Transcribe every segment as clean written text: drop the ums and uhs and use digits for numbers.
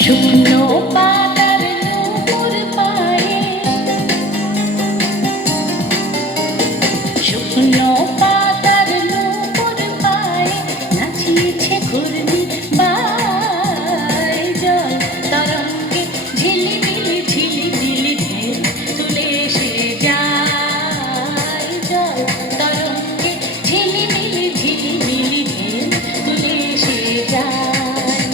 শুকনো পাতার নূপুর পায়ে, শুকনো পাতার নূপুর পায়ে নাচিয়েছে ঘূর্ণি বাই জল তরঙ্গে ঝিলিবিলি ঝিলিবিলি ঢেউ তুলে এসে যায় জল তরঙ্গে ঝিলিবিলি ঝিলিবিলি ঢেউ তুলে এসে যায়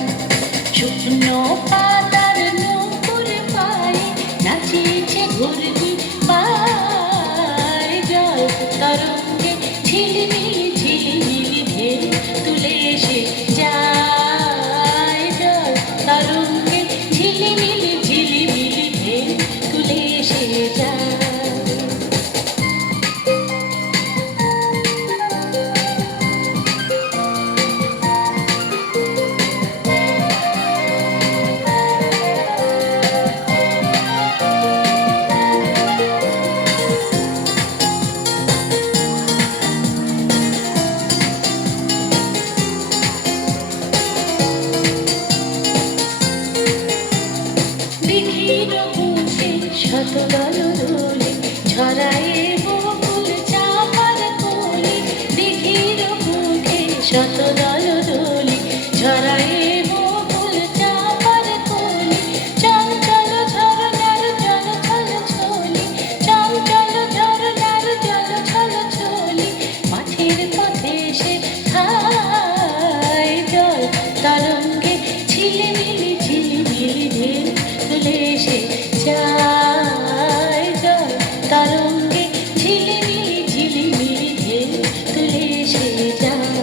শুকনো পাতার নূপুর পায়ে নাচিয়েছে ঘূর্ণি বাই জল তরঙ্গে ঝিলিমিলি ঝিলিমিলি ঢেউ তুলে এসে যায় জল তরঙ্গে ঝিলিমিলি ঝিলিমিলি ঢেউ তুলে এসে যায় শত দলে ছড়ায়ে বকুল চাপার কলি দিঘির বুকে শত দলে ছড়ায়ে বকুল চাপার কলি চঞ্চল ঝরনার জল ছল ছলি চঞ্চল ঝরনার জল ছল ছলি মাঠের পথে সে খায় জল তরঙ্গে ঝিলিমিলি ঝিলিমিলি ঢেউ তুলে এসে যায় জল তরঙ্গে ঝিলিমিলি ঝিলিমিলি ঢেউ তুলে এসে যায়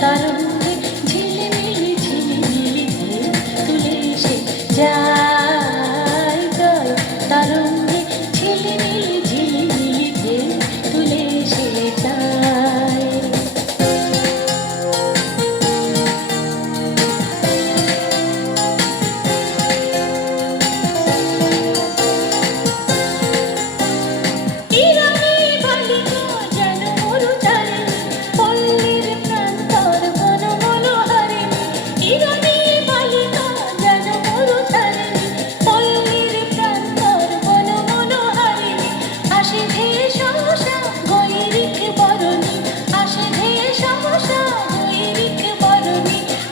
তরঙ্গে ঝিলিমিলি ঝিলিমিলি ঢেউ তুলে এসে যায় জল তরঙ্গে ঝিলিমিলি ঝিলিমিলি ঢেউ তুলে এসে যায়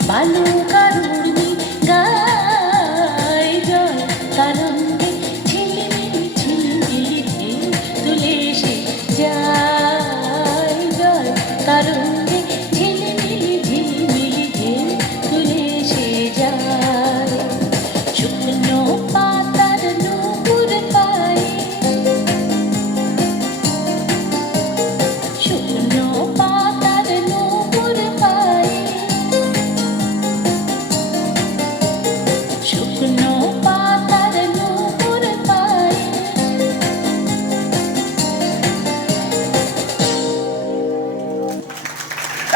বালুকারুর্মি গায় জল তরঙ্গে ঝিলিমিলি ঝিলিমিলি ঢেউ তুলে এসে যায় জল তরঙ্গে ঝিলিমিলি ঝিলিমিলি ঢেউ তুলে এসে যায় শুকনো পাতার নূপুর পায়ে শুকনো পাতার নূপুর পায়ে শুকনো পাতার নূপুর পায়ে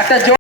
একটা